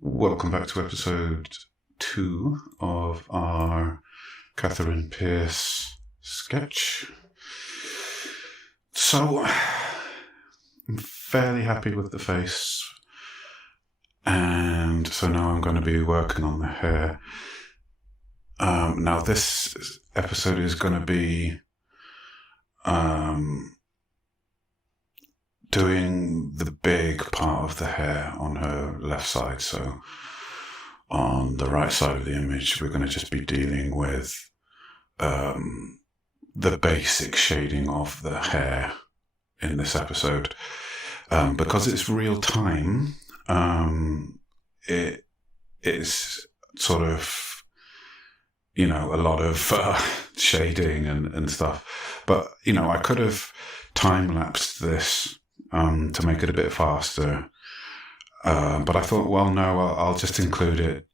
Welcome back to episode 2 of our Katherine Pierce sketch. So, I'm fairly happy with the face, and so now I'm going to be working on the hair. Now this episode is going to be doing the big part of the hair on her left side. So on the right side of the image, we're going to just be dealing with the basic shading of the hair in this episode. Because it's real time, it is sort of, a lot of shading and stuff. But, I could have time-lapsed this to make it a bit faster. But I thought, well, no, I'll just include it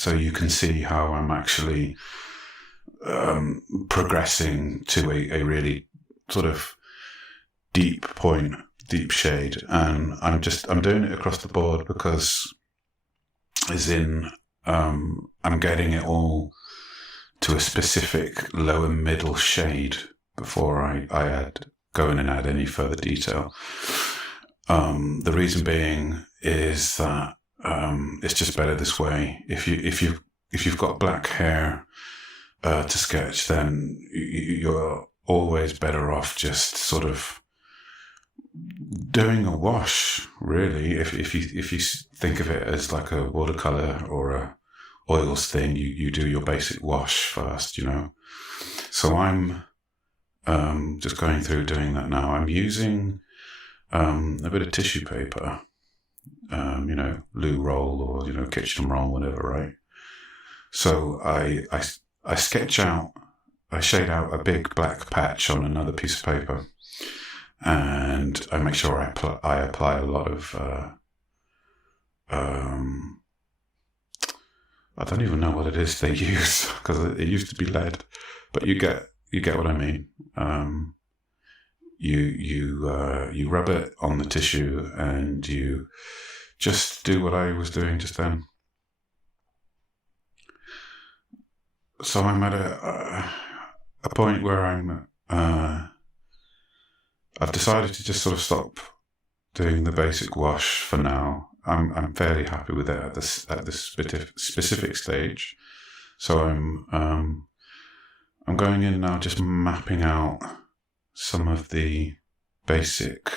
so you can see how I'm actually progressing to a really sort of deep point, deep shade. And I'm doing it across the board because I'm getting it all to a specific lower middle shade before I go in and add any further detail. The reason being is that it's just better this way. If you've got black hair to sketch, then you're always better off just sort of doing a wash, really. If you think of it as like a watercolor or a oils thing, you do your basic wash first, So I'm just going through doing that now. I'm using a bit of tissue paper, loo roll or, kitchen roll, whatever, right? So I sketch out, I shade out a big black patch on another piece of paper, and I make sure I apply a lot of, I don't even know what it is they use, because it used to be lead, but you get what I mean. You rub it on the tissue and you just do what I was doing just then. So I'm at a point where I've decided to just sort of stop doing the basic wash for now. I'm fairly happy with it at this specific stage. So I'm going in now, just mapping out some of the basic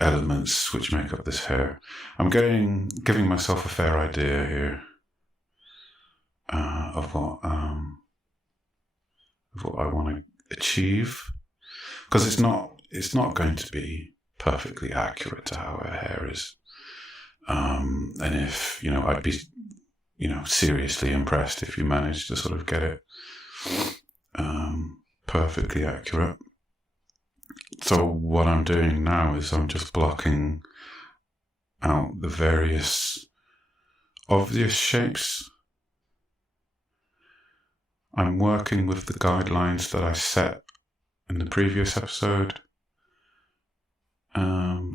elements which make up this hair. I'm giving myself a fair idea here of what I want to achieve, because it's not going to be perfectly accurate to how her hair is. And if I'd be seriously impressed if you managed to sort of get it perfectly accurate. So what I'm doing now is I'm just blocking out the various obvious shapes. I'm working with the guidelines that I set in the previous episode,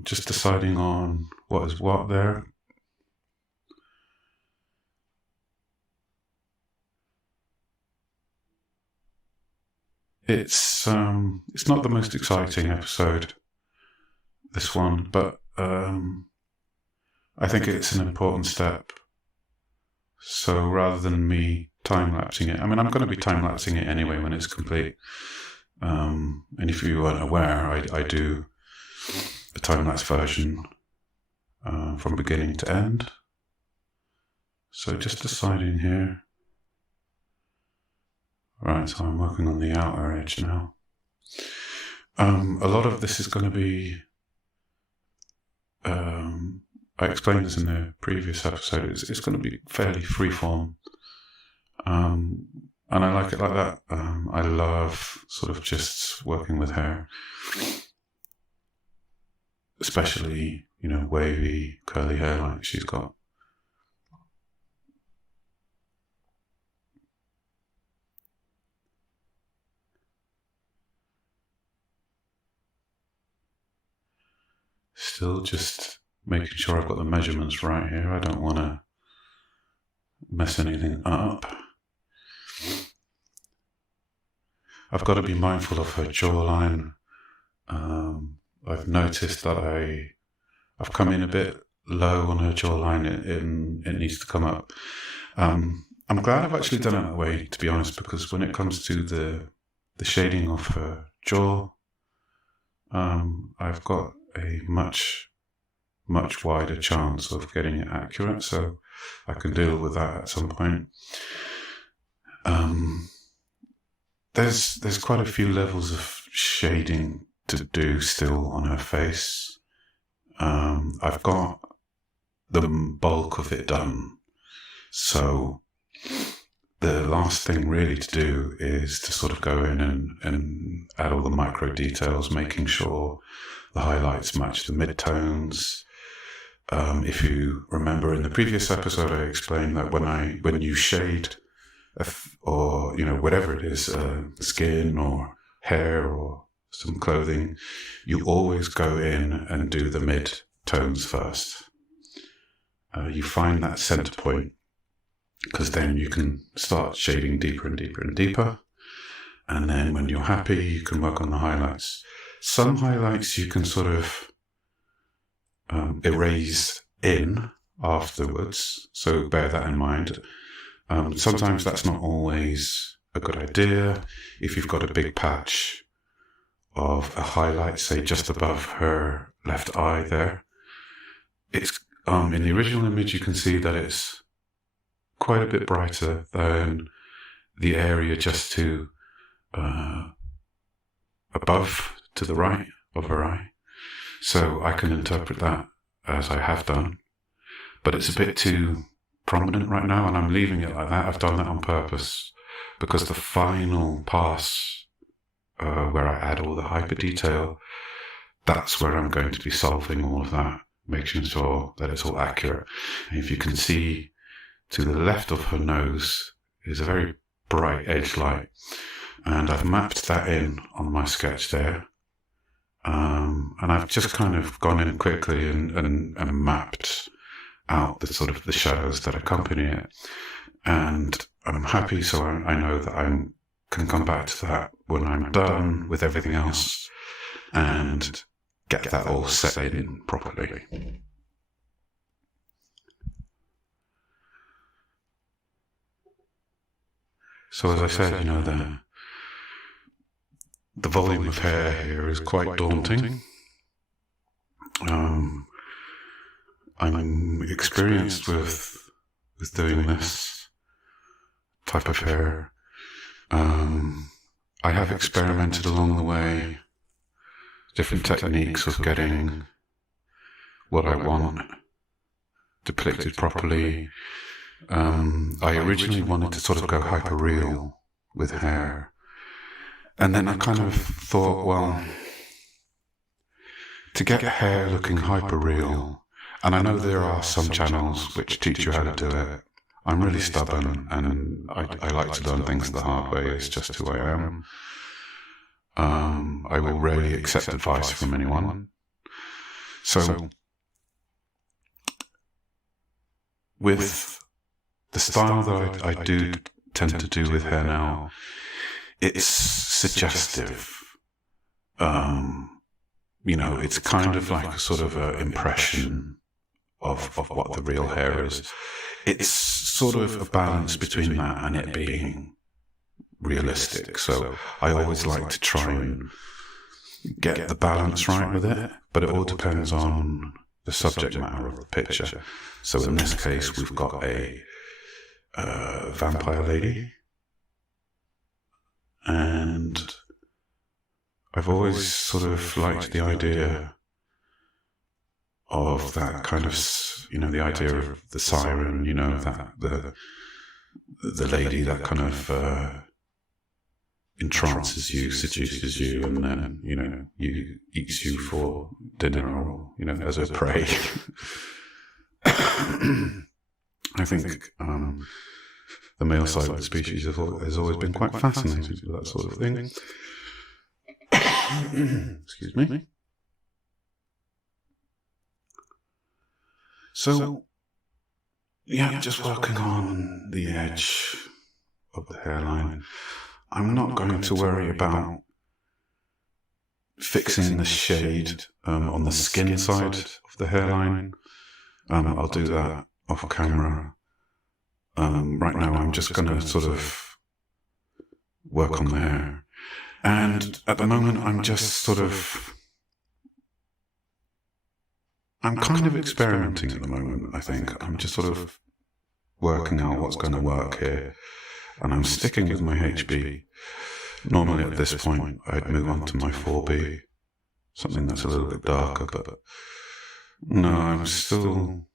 just deciding on what is what there. It's not the most exciting episode, this one, but I think it's an important step. So rather than me time-lapsing it, I'm going to be time-lapsing it anyway when it's complete. And if you weren't aware, I do a time-lapse version from beginning to end. So just deciding here. Right, so I'm working on the outer edge now. A lot of this is going to be, I explained this in the previous episode, it's going to be fairly freeform. And I like it like that. I love sort of just working with hair. especially, wavy, curly hair like she's got. Still just making sure I've got the measurements right here. I don't want to mess anything up. I've got to be mindful of her jawline. I've noticed that I've come in a bit low on her jawline. It needs to come up. I'm glad I've actually done it that way, to be honest, because when it comes to the shading of her jaw, I've got a much wider chance of getting it accurate, so I can deal with that at some point. There's quite a few levels of shading to do still on her face. I've got the bulk of it done, so the last thing really to do is to sort of go in and add all the micro details, making sure the highlights match the midtones. If you remember in the previous episode, I explained that when you shade or whatever it is, skin or hair or some clothing, you always go in and do the mid-tones first. You find that center point, because then you can start shading deeper and deeper and deeper, and then when you're happy, you can work on the highlights. Some highlights you can sort of erase in afterwards, so bear that in mind. Sometimes that's not always a good idea. If you've got a big patch of a highlight, say just above her left eye there, it's in the original image you can see that it's quite a bit brighter than the area just to above to the right of her eye. So I can interpret that as I have done, but it's a bit too prominent right now, and I'm leaving it like that. I've done that on purpose, because the final pass where I add all the hyper detail, that's where I'm going to be solving all of that, making sure that it's all accurate. And if you can see, to the left of her nose is a very bright edge light, and I've mapped that in on my sketch there. And I've just kind of gone in quickly and mapped out the sort of the shadows that accompany it. And I'm happy, so I know that I can come back to that when I'm done with everything else and get that all set in properly. So as I said, the volume of hair here is quite daunting. I'm experienced with doing this type of hair. I have experimented along the way, different techniques of getting what I want depicted properly. I originally wanted to sort of go hyper-real with hair. And then I kind of thought, well, to get hair looking hyper-real, and I know there are some channels which teach you how to do it. I'm really stubborn, and I like to learn things the hard way. It's just who I am. I will rarely accept advice from anyone. So, with the style that I do tend to do with hair now, it's suggestive. It's kind of like a sort of an impression of what the real hair is. It's sort of a balance between that and it being realistic. So I always like to try and get the balance right with it, but it all depends on the subject matter of the picture. So in this case, we've got a vampire lady, and I've always sort of liked the idea of that kind of, the idea of the siren, that the lady that kind of entrances you, seduces you, and then, eats you for dinner or, as a prey. I think the male side of the species has always been quite fascinated with that sort of thing. Excuse me. So, just working on the edge of the hairline. I'm not going to worry about fixing the shade on the skin side of the hairline. I'll do that off camera. Right now I'm just going to sort of work on the hair. And at the moment I'm just I'm kind of experimenting at the moment, I think. I'm just sort of working out what's going to work here. And I'm sticking with my HB. Normally at this point I'd move on to my 4B, something that's a little bit darker, but no, I'm still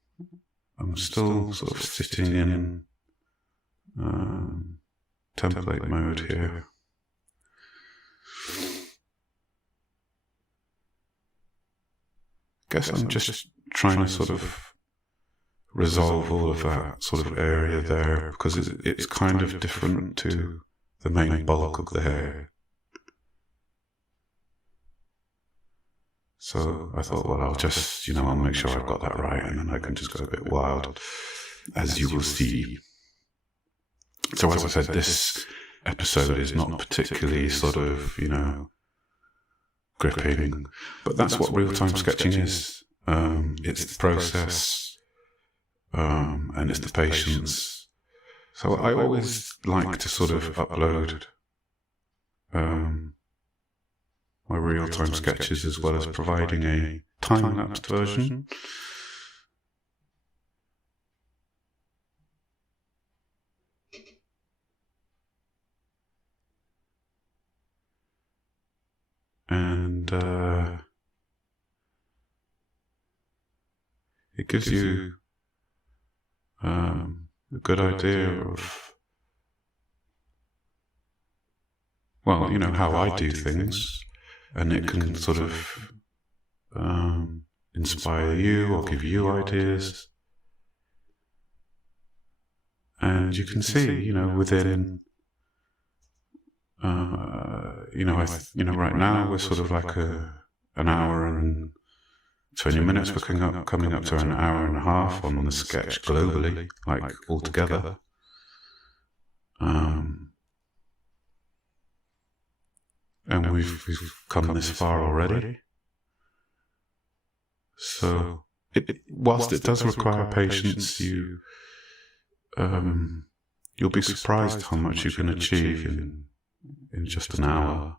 sort of sitting in template mode here. Guess I'm just trying to sort of resolve all of that sort of area there, because it's kind of different to the main bulk of the hair. So I thought, well, I'll just, I'll make sure I've got that right, and then I can just go a bit wild, as you will see. So as I said, this episode is not particularly sort of, gripping, but that's what real-time sketching is. It's the process, and it's the patience. So I always like to sort of upload my real-time sketches as well as providing a time-lapsed version. And it gives you a good idea of, well, how I do things, and it can sort of inspire you or give you ideas. And you can see, within, right now we're sort of like an hour and 20 minutes. We're coming up to an hour and a half on the sketch globally, like altogether. And we've come this far already. So, whilst it does require patience, you'll be surprised how much you can achieve in just an hour.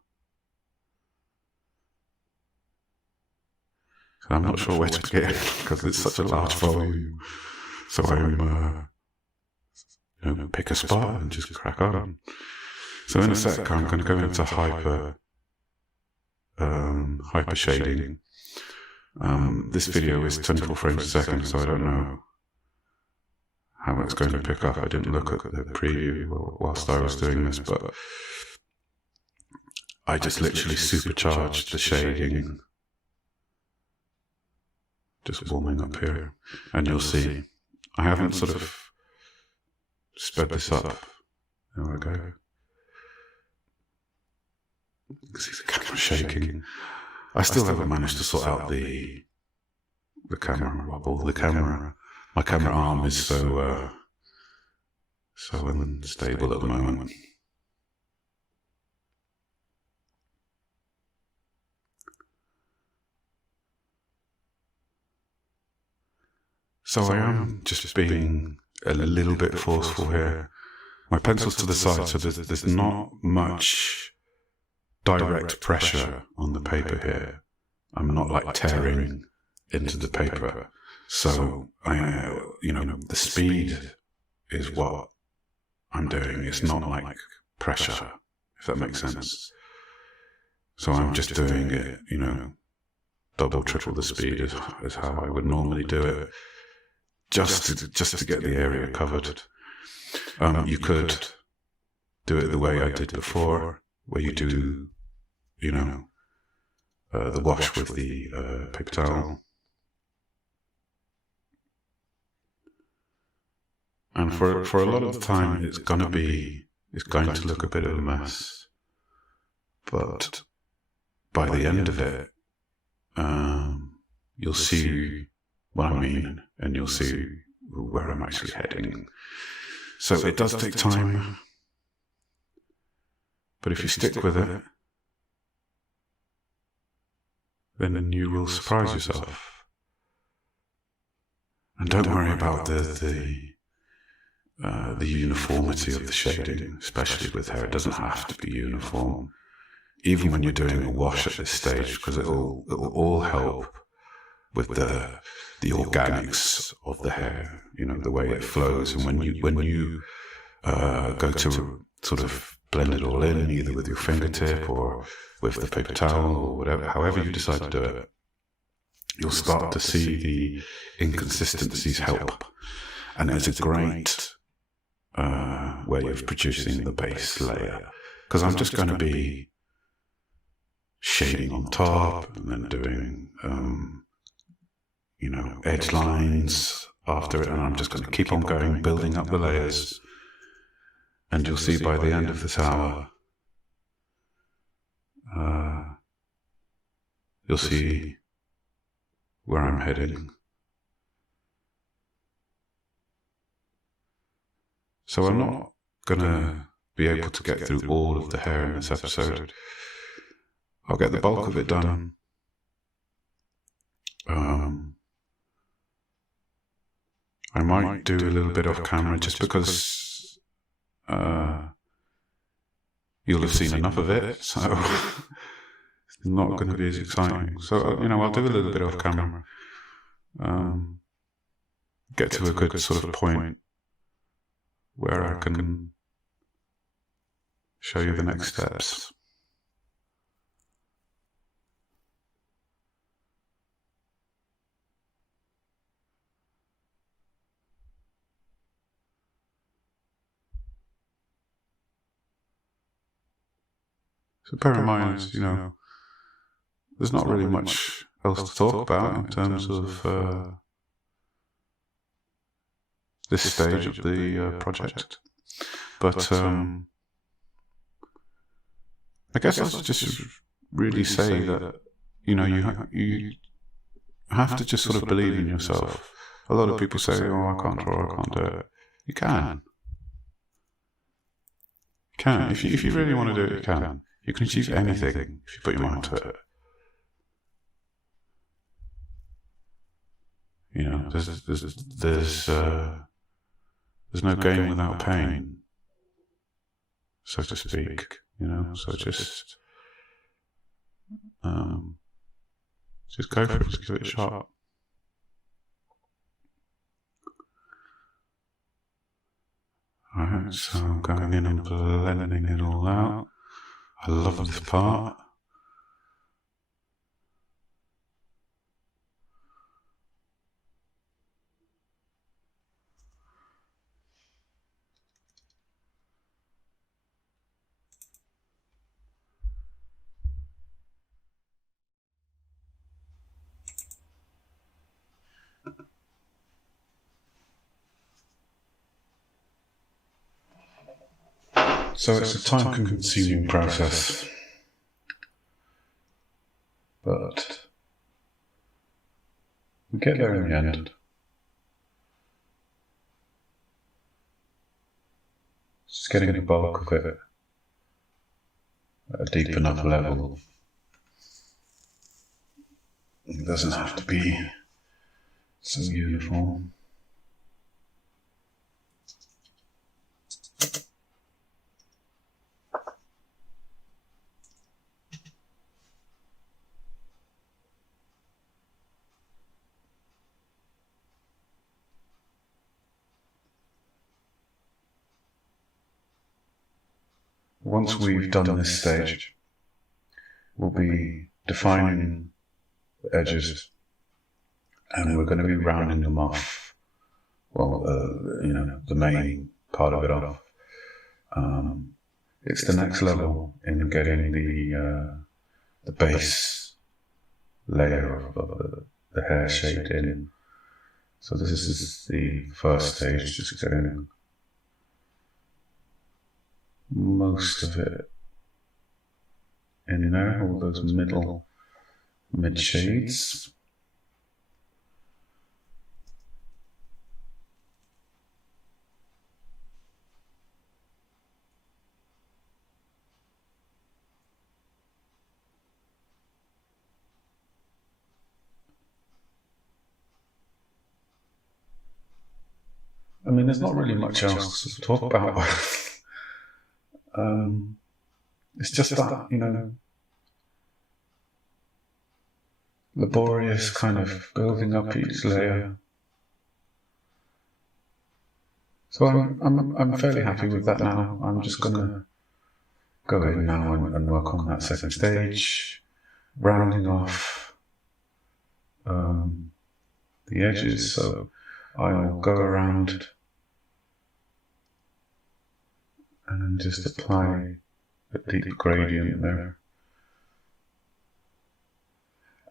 I'm not sure where to begin, because it's such a large volume. So I'm pick a spot and just crack on. So in a sec, I'm going to go into hyper shading. This video is 24 frames a second, so I don't know how it's going to pick up. I didn't look at the preview whilst I was doing this, but I just literally supercharged the shading. Just warming up here, and you'll see I haven't sort of sped this up. There we go. You can see the camera shaking. I still haven't managed to sort out the camera wobble. My camera arm is so unstable at the moment. So I am just being a little bit forceful here. My pencil's to the side, so there's not much direct pressure on the paper here. I'm not like tearing into the paper. So the speed is what I'm doing. It's not like pressure, if that makes sense. So I'm just doing it, double, triple the speed is how I would normally do it. Just to get the area covered. You could do it the way I did before, where you do, the wash with the paper towel. And for a lot of the time, it's going to look a bit of a mess. But by the end of it, you'll see what I mean, and you'll see where I'm actually heading. So it does take time, but if you stick with it, then you will surprise yourself. And don't worry about the uniformity of the shading, especially with hair. It doesn't have to be uniform, even when you're doing a wash at this stage, because it will all help with the organics of the hair, the way it flows. And when you go to sort of blend it all in, either with your fingertip or with the paper towel or whatever, however you decide to do it, you'll start to see the inconsistencies help. And it's a great way of producing the base layer, because I'm just going to be shading on top and then doing edge lines after it, and I'm just going to keep on going, building up the layers, and you'll see by the end of this hour, you'll see where I'm heading. So I'm not going to be able to get through all of the hair in this episode. I'll get the bulk of it done. I might do a little bit off camera just because you'll have seen enough of it, so it's not going to be as exciting. So, I'll do a little bit off camera. Get to a good sort of point where I can show you the next steps. So bear in mind, there's not really much else to talk about in terms of this stage of the project. But I guess I should just really say that, you have to just sort of believe in yourself. A lot of people say, oh, I can't draw, I can't do it. You can. You can. If you really want to do it, you can. You can achieve anything if you put your mind to it. There's no gain without pain, so to speak. So just go for it. Just give it a shot. Alright, so I'm going in and blending it all out. I love this part. So it's a time-consuming process, but we get there in the end. Just getting the bulk of it at a deep enough level. It doesn't have to be so uniform. Once we've done this stage, we'll be defining the edges, and we're going to be rounding them off. Well, the main part of it off. it's the next level in getting the base layer of the hair shade in. So this is the first stage, just getting most of it in there, all those mid shades. I mean, there's not really much else to talk about. It's just that, you know, laborious kind of building up each layer. So I'm fairly happy with that now. I'm just gonna go in now and work on that second stage, rounding off the edges. So I'll go around and just apply a deep gradient there.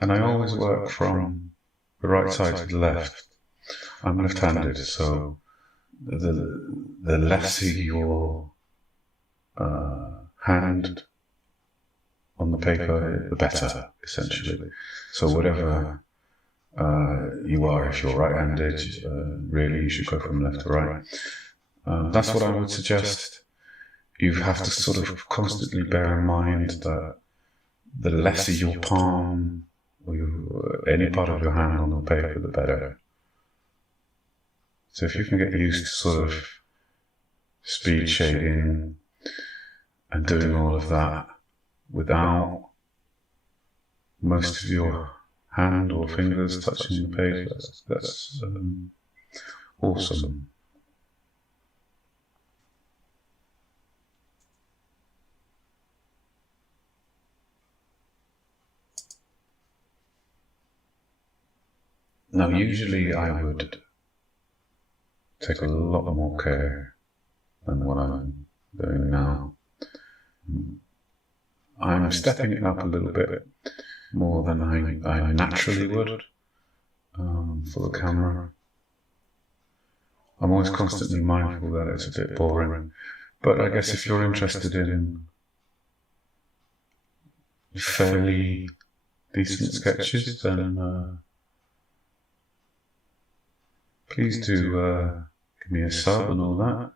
And I always work from the right side to the left. I'm left-handed, so the lesser your hand on the paper, the better, essentially. So whatever you are, if you're right-handed, really you should go from left to right. That's what I would suggest. You have to sort of constantly bear in mind that the lesser your palm or any part of your hand on the paper, the better. So if you can get used to sort of speed shading and doing all of that without most of your hand or fingers touching the page, that's awesome. Now, usually I would take a lot more care than what I'm doing now. I'm stepping it up a little bit more than I naturally would for the camera. I'm always constantly mindful that it's a bit boring, but I guess if you're interested in fairly decent sketches, then please do give me a sub and all that.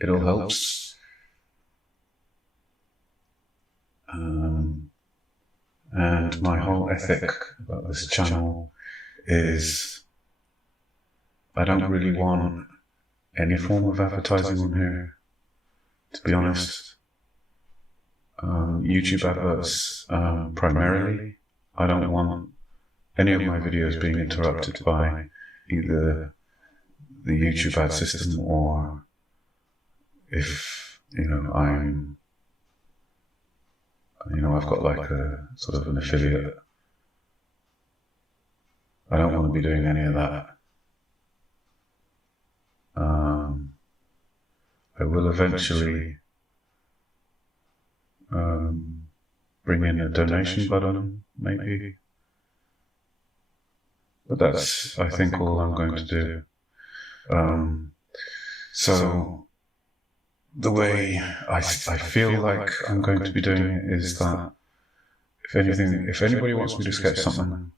It all helps. And my whole ethic about this channel is I don't really want any form of advertising on here, to be honest. YouTube adverts primarily. I don't want any of my videos being interrupted by either the YouTube ad system or if, I've got like a sort of an affiliate. I don't want to be doing any of that. I will eventually bring in a donation button, maybe. But that's, I think, all I'm going to do. So the way I feel like I'm going to be doing it is that if anybody wants me to sketch something,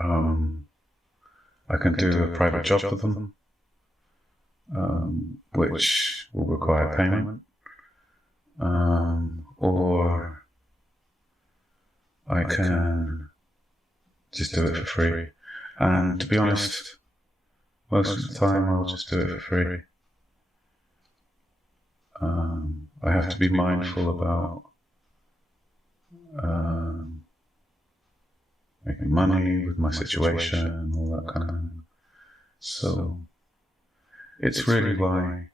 I can do a private job for them, which will require payment, or I can just do it for free. And to be honest, most of the time I'll just do it for free. I have to be mindful about making money with my situation and all that kind of thing. So it's really why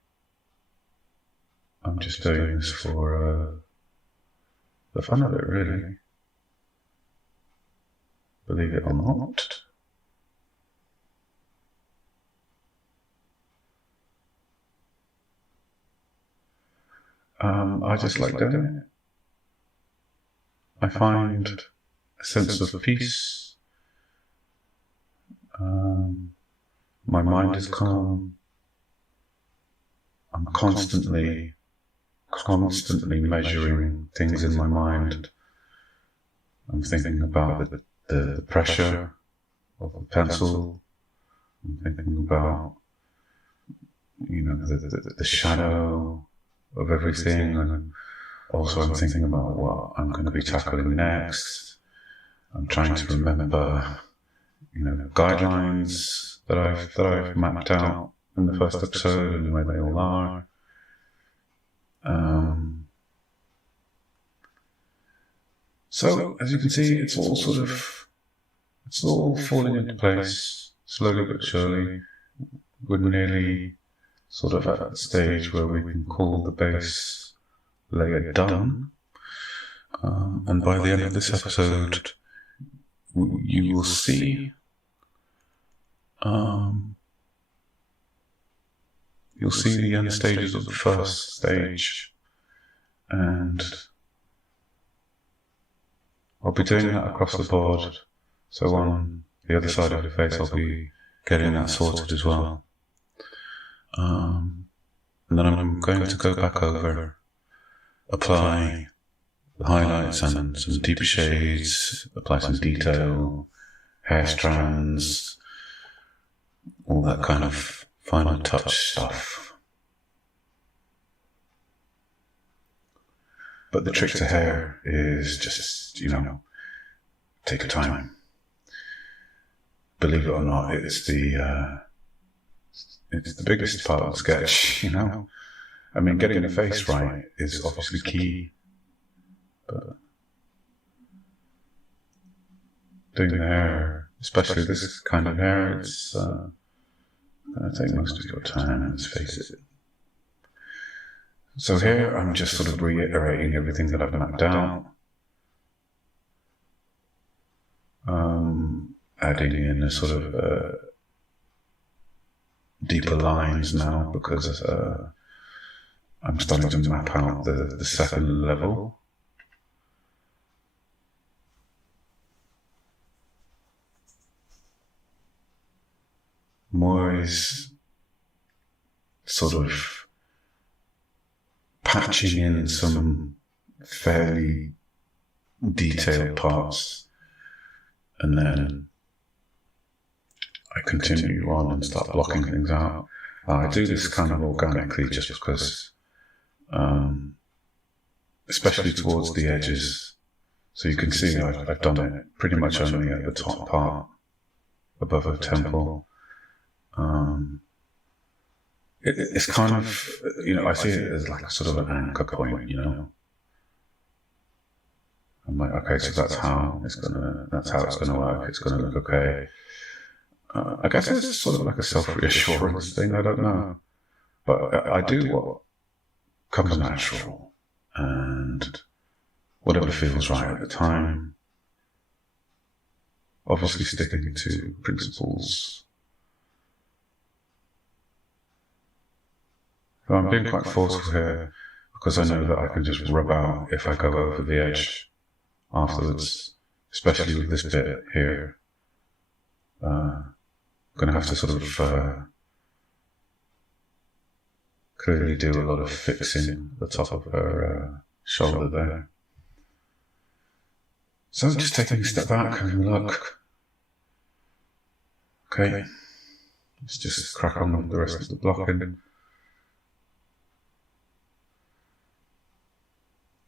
I'm just doing this for the fun of it, really. Believe it or not. I just like doing it. I find a sense of peace. My mind is calm. I'm constantly measuring things in my mind. I'm thinking about the pressure of the pencil. I'm thinking about, the shadow of everything, and also I'm thinking about what I'm going to be tackling next. I'm trying to remember, guidelines that I've mapped out in the first episode and where they all are. So as you can see, it's all falling into place slowly but surely. We're nearly sort of at that stage where we can call the base layer done. And by the end of this episode, you will see you'll see the end stages of the first stage, and I'll be doing that across the board. So on the other side of the face, I'll be getting that sorted as well. And then I'm going to go back over, apply the highlights and some deeper shades, apply some detail, hair strands, all that kind of final touch stuff. But the trick to hair is just, take your time. Believe it or not, it's the biggest part of the sketch, I mean, getting the face right is obviously key, but doing the hair, especially this kind of hair, it's going to take most of your time, let's face it. So here I'm just sort of reiterating everything that I've mapped out, adding in a sort of deeper lines now, because I'm starting to map out the second level. More is sort of patching in some fairly detailed parts, and then I continue on and start blocking things out. I do this kind of organically just because, especially towards the edges. So you can see I've done it pretty much only at the top part, above her temple. It's kind of, I see it as like sort of an anchor point, I'm like, okay, so that's how it's gonna work. It's gonna look okay. I guess it's sort of like a self-reassurance thing, I don't know. But I do what comes natural, and whatever feels right at the time. Obviously sticking to principles. So I'm being quite forceful here, because I know that I can just rub out if I go over the edge afterwards, especially with this bit here. I'm going to have to sort of clearly do a lot of fixing at the top of her shoulder there. So just taking a step back and look. Okay, let's just crack on with the rest of the blocking.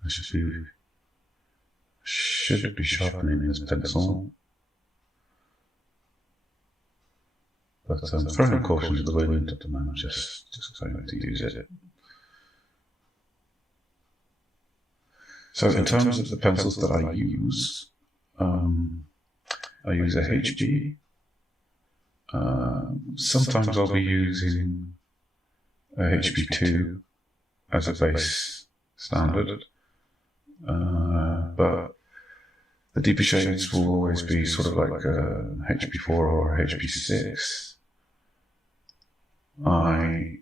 I should be sharpening this pencil, but throwing caution to the wind at the moment, just going to use it. So in terms of the pencils that I use a HB. Sometimes I'll be using a Pt2 as a base standard. but the deeper shades will always be sort of like HP4 or HP6. I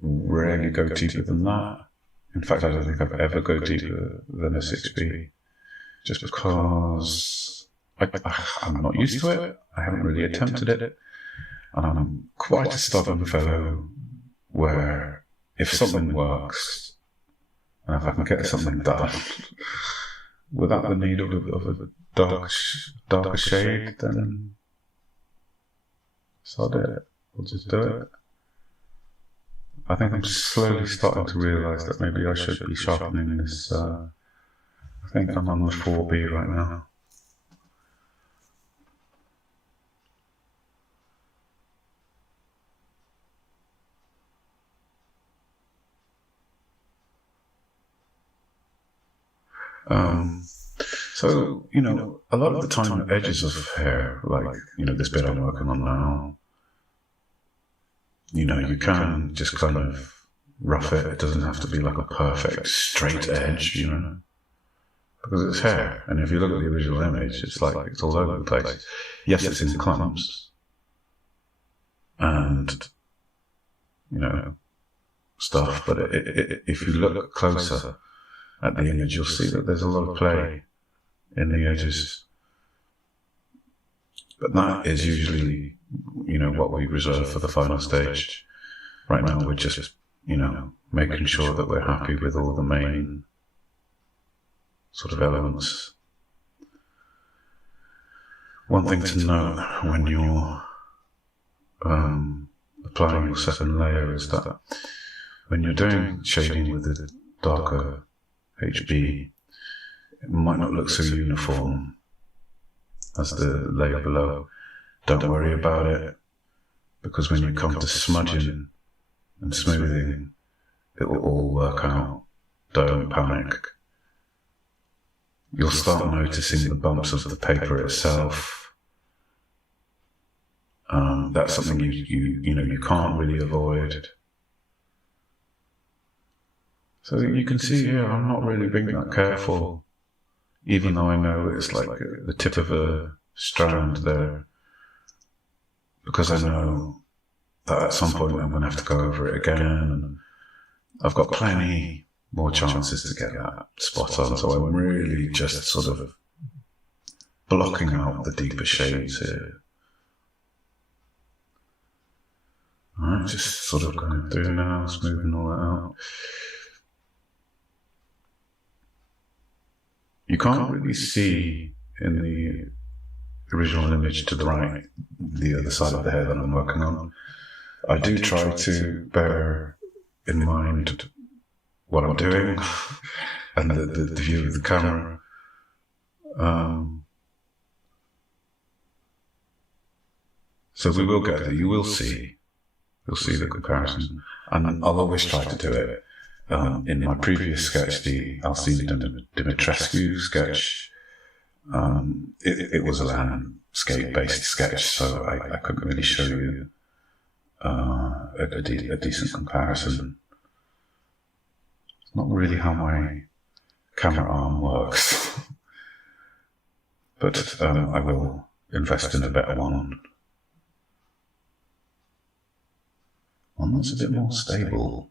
rarely go deeper than that. In fact, I don't think I've ever go deeper than a 6B, just because I'm not used to it. I haven't really attempted it, and I'm quite a stubborn fellow where if something works, and if I can get something done without the need of a darker shade, then sod it. We'll just do it. I think I'm slowly starting to realise that maybe I should be sharpening this. I think I'm on the 4B right now. So, you know, a lot of the time edges of hair, like, you know, this bit I'm working on now, you know, you can just kind of rough it. It doesn't have to be like a perfect straight edge, you know, because it's hair. And if you look at the original image, it's like it's all over the place. Yes, it's in clumps, and you know, stuff. But if you look closer at the image, you'll see that there's a lot of play in the edges. But that is usually, you know, what we reserve for the final stage. Right now we're just, you know, making sure that we're happy with all the main sort of elements. One thing to note when you're applying your second layer is that when you're doing shading with the darker HB, it might not look so uniform as the layer below. Don't worry about it, because when you come to smudging and smoothing, it will all work out. Don't panic. You'll start noticing the bumps of the paper itself. That's something you know you can't really avoid. So you can see here, I'm not really being that careful, even though I know it's like the tip of a strand there, because I know that at some point I'm going to have to go over it again, and I've got plenty more chances to get that spot on, so I'm really just sort of blocking out the deeper shades here. Alright, just sort of going through now, smoothing all that out. You can't really see in the original image to the right, the other side of the hair that I'm working on. I do try to bear in mind what I'm doing and the view of the camera. So we will get there, you will see. You'll see the comparison. And I'll always try to do it. In my previous sketch, the Alcina Dimitrescu sketch, it was a landscape-based sketch, so I couldn't really show you a decent comparison. It's not really how my camera arm works, but I will invest in a better one. One that's a bit more stable.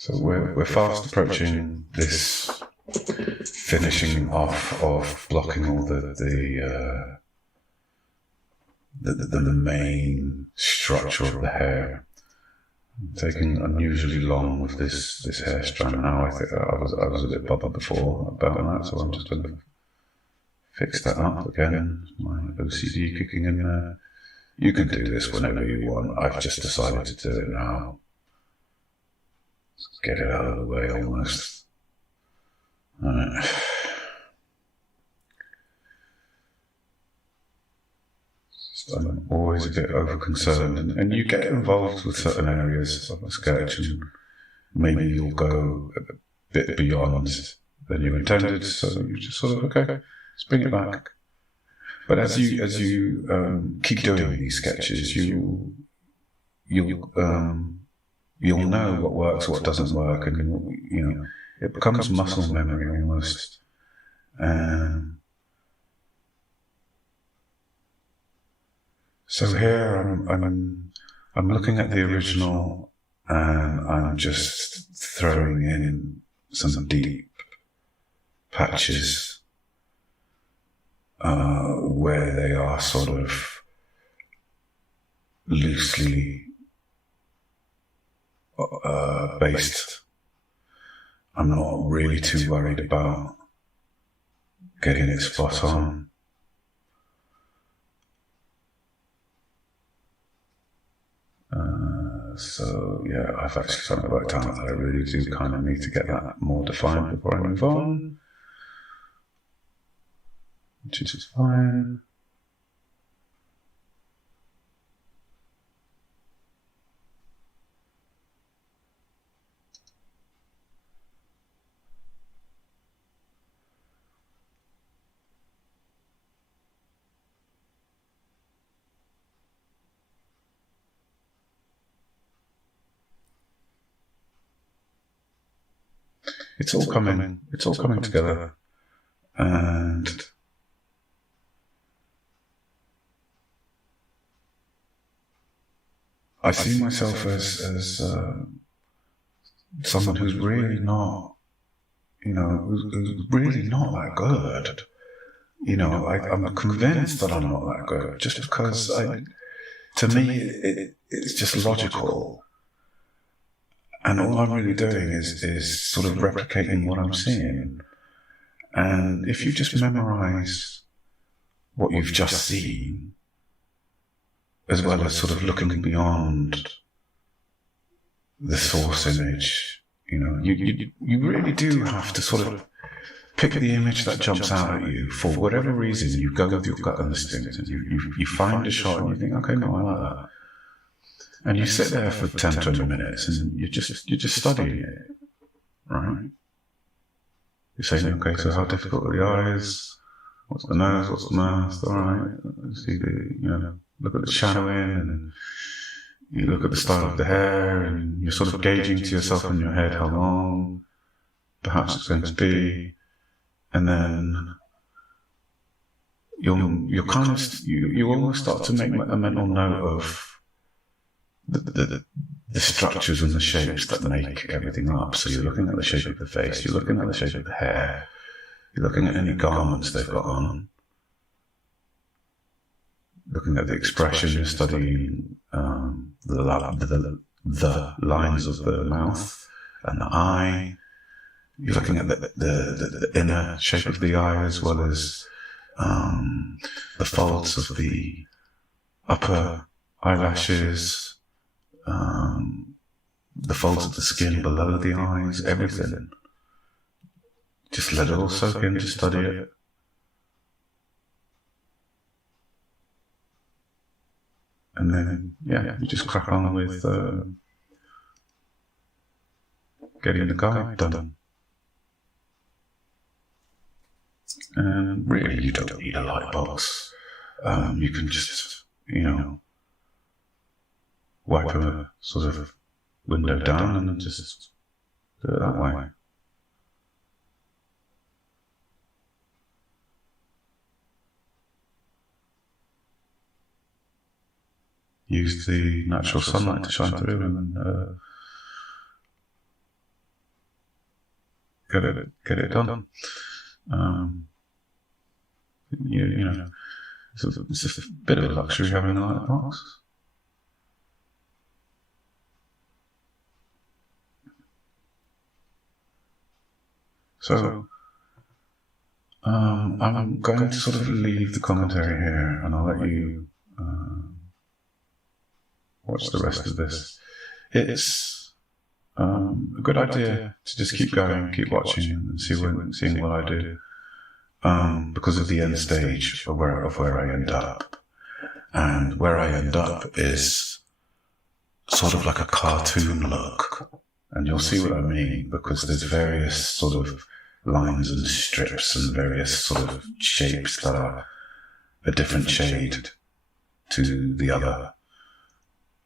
So we're fast approaching this finishing off of blocking all the main structure of the hair. I'm taking unusually long with this hair strand now. I think I was a bit bothered before about that, so I'm just going to fix that up again. My OCD kicking in there. You can do this whenever you want. I've just decided to do it now. Let's get it out of the way almost. Just I'm always a bit over-concerned. And you get involved with certain areas of a sketch, and maybe you'll go a bit beyond than you intended, so you just sort of, okay, let's bring it back. But as you keep doing these sketches, you'll know what works, what doesn't work, and it becomes muscle memory almost. So here I'm looking at the original, and I'm just throwing in some deep patches where they are sort of loosely based. I'm not really too worried about getting it spot on. So yeah, I've actually kind of worked out that I really do kind of need to get that more defined before I move on, which is fine. It's all coming together, and I see myself as someone who's really not, who's really not that good. I'm convinced that I'm not that good, just because to me it's just logical. And all I'm really doing is sort of replicating what I'm seeing. And if you just memorize what you've just seen, as well as sort of looking beyond the source image, you really do have to sort of pick the image that jumps out at you. For whatever reason, you go with your gut instinct, and you find a shot and you think, okay, no, I like that. And you sit there for 10, 20 minutes and you're just studying it, right? You're saying, okay, so how difficult are the eyes? What's the nose? What's the mouth? All right, see look at the shadowing, and you look at the style of the hair, and you're sort of gauging to yourself in your head how long perhaps it's going to be, and then you almost start to make a mental note of the structures and the shapes that make everything up. So you're looking at the shape of the face, you're looking at the shape of the hair, you're looking at any garments they've got on, looking at the expression, you're studying the lines of the mouth and the eye, you're looking at the inner shape of the eye, as well as the folds of the upper eyelashes, the folds of the skin below the eyes, everything. Just let it all soak in, just study it. And then, you just crack on with getting the guide done. And really, you don't need a light box. You can just, wipe a sort of window down and then just do it that way. Use the natural sunlight to shine through, and get it done. It's just a bit of a luxury having a light box. So, I'm going to sort of leave the commentary here, and I'll let you watch the rest of this. It's a good idea to just keep going, keep watching, and seeing what I do, because of the end stage of where I end up. And where I end up is sort of like a cartoon look. And you'll see what I mean, because there's various sort of lines and strips and various sort of shapes that are a different shade to the other.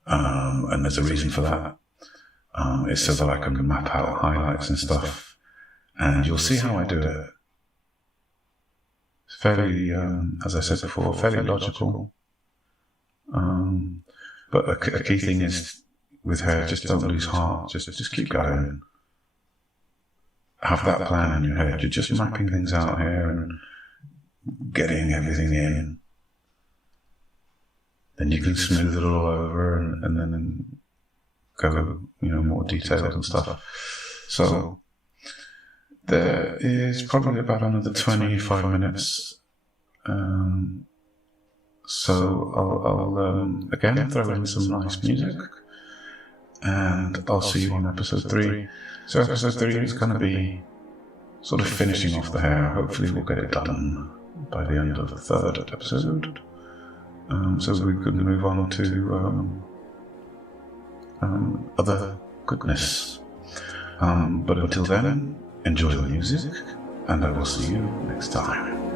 And there's a reason for that. It's so that I can map out highlights and stuff. And you'll see how I do it. It's fairly, as I said before, fairly logical. But a key thing is with hair, just don't lose heart. Just keep going. Have that plan in your head. You're just mapping things out here and getting everything in. Then you can smooth it all over and then go, more detailed and stuff. So there is probably about another 25 minutes. So I'll again throw in some nice music, and I'll see you on episode 3. So episode 3 is going to be sort of finishing off the hair. Hopefully we'll get it done by the end of the 3rd episode. So we could move on to other goodness. But until then, enjoy the music, and I will see you next time.